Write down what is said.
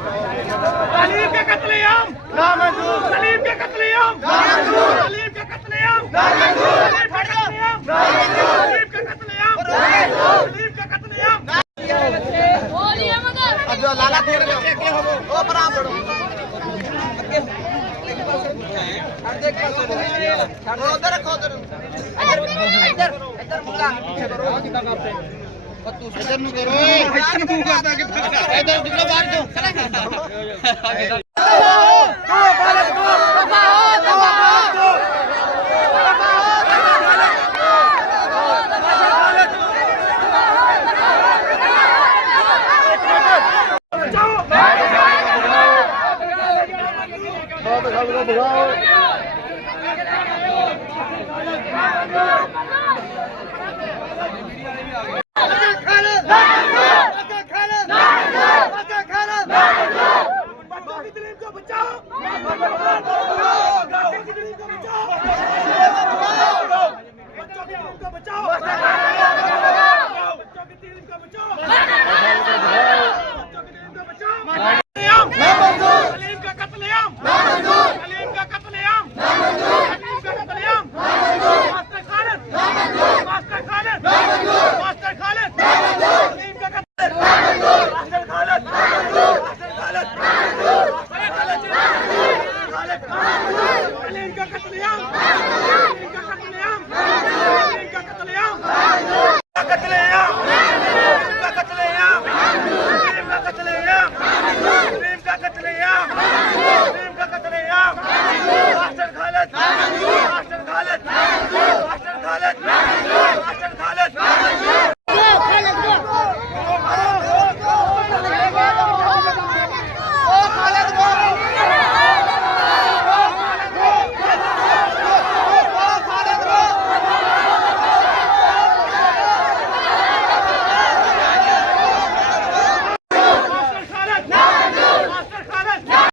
तालीब के कत्लेआम ना मंजूर, तालीब के कत्लेआम ना मंजूर, तालीब के कत्लेआम ना मंजूर, तालीब के कत्लेआम ना मंजूर, तालीब के कत्लेआम ना मंजूर, तालीब के कत्लेआम बोलिए मगर अब लाला तोड़ के के हो ओ बराम छोड़ो देख उधर रखो उधर इधर इधर मुंगा पीछे करो कितना काम पे इधर नु करो इधर नु करता कि इधर दूसरा बाहर दो भगाओ